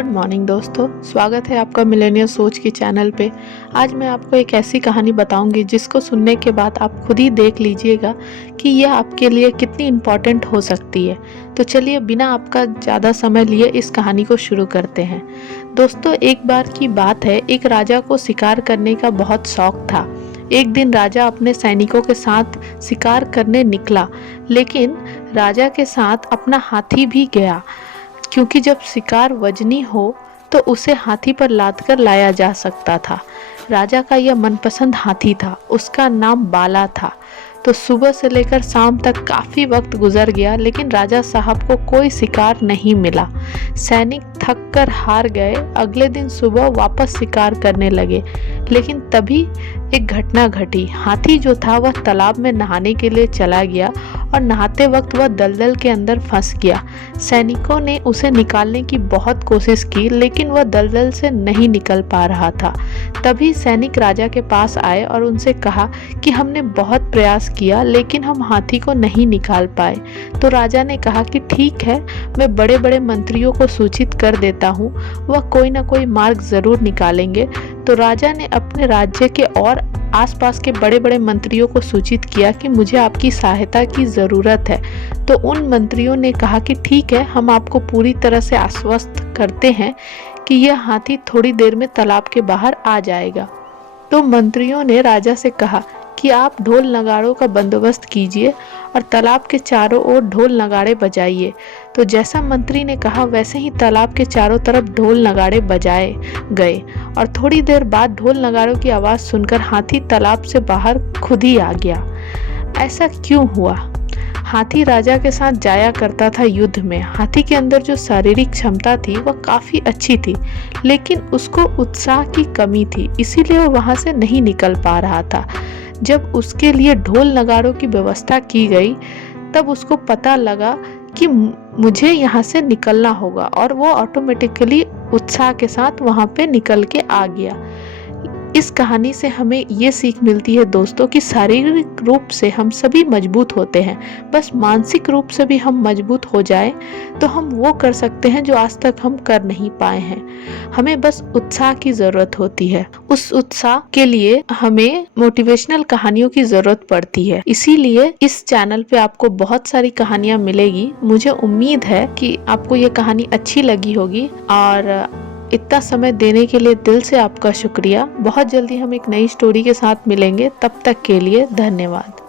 Good morning दोस्तों, स्वागत है आपका मिलेनियल सोच की चैनल पे। आज मैं आपको एक ऐसी कहानी बताऊंगी जिसको सुनने के बाद आप खुद ही देख लीजिएगा कि यह आपके लिए कितनी इम्पोर्टेंट हो सकती है। तो चलिए बिना आपका ज़्यादा समय लिए इस कहानी को शुरू करते हैं। दोस्तों, एक बार की बात है, एक राजा को शिकार करने का बहुत शौक था। एक दिन राजा अपने सैनिकों के साथ शिकार करने निकला, लेकिन राजा के साथ अपना हाथी भी गया, क्योंकि जब शिकार वजनी हो तो उसे हाथी पर लादकर लाया जा सकता था। राजा का यह मनपसंद हाथी था, उसका नाम बाला था। तो सुबह से लेकर शाम तक काफ़ी वक्त गुजर गया, लेकिन राजा साहब को कोई शिकार नहीं मिला। सैनिक थक कर हार गए। अगले दिन सुबह वापस शिकार करने लगे, लेकिन तभी एक घटना घटी। हाथी जो था वह तालाब में नहाने के लिए चला गया और नहाते वक्त वह दलदल के अंदर फंस गया। सैनिकों ने उसे निकालने की बहुत कोशिश की, लेकिन वह दलदल से नहीं निकल पा रहा था। तभी सैनिक राजा के पास आए और उनसे कहा कि हमने बहुत प्रयास किया, लेकिन हम हाथी को नहीं निकाल पाए। तो राजा ने कहा कि ठीक है, मैं बड़े बड़े मंत्रियों को सूचित कर देता हूँ, वह कोई ना कोई मार्ग ज़रूर निकालेंगे। तो राजा ने अपने राज्य के और आसपास के बड़े बड़े मंत्रियों को सूचित किया कि मुझे आपकी सहायता की ज़रूरत है। तो उन मंत्रियों ने कहा कि ठीक है, हम आपको पूरी तरह से आश्वस्त करते हैं कि यह हाथी थोड़ी देर में तालाब के बाहर आ जाएगा। तो मंत्रियों ने राजा से कहा कि आप ढोल नगाड़ों का बंदोबस्त कीजिए और तालाब के चारों ओर ढोल नगाड़े बजाइए। तो जैसा मंत्री ने कहा वैसे ही तालाब के चारों तरफ ढोल नगाड़े बजाए गए, और थोड़ी देर बाद ढोल नगाड़ों की आवाज़ सुनकर हाथी तालाब से बाहर खुद ही आ गया। ऐसा क्यों हुआ? हाथी राजा के साथ जाया करता था युद्ध में। हाथी के अंदर जो शारीरिक क्षमता थी वह काफ़ी अच्छी थी, लेकिन उसको उत्साह की कमी थी, इसीलिए वह वहाँ से नहीं निकल पा रहा था। जब उसके लिए ढोल नगाड़ों की व्यवस्था की गई, तब उसको पता लगा कि मुझे यहाँ से निकलना होगा, और वो ऑटोमेटिकली उत्साह के साथ वहाँ पे निकल के आ गया। इस कहानी से हमें ये सीख मिलती है दोस्तों कि शारीरिक रूप से हम सभी मजबूत होते हैं, बस मानसिक रूप से भी हम मजबूत हो जाएं तो हम वो कर सकते हैं जो आज तक हम कर नहीं पाए हैं। हमें बस उत्साह की ज़रूरत होती है। उस उत्साह के लिए हमें मोटिवेशनल कहानियों की ज़रूरत पड़ती है। इसीलिए इस चैनल पे आपको बहुत सारी कहानियाँ मिलेगी। मुझे उम्मीद है कि आपको ये कहानी अच्छी लगी होगी, और इतना समय देने के लिए दिल से आपका शुक्रिया। बहुत जल्दी हम एक नई स्टोरी के साथ मिलेंगे, तब तक के लिए धन्यवाद।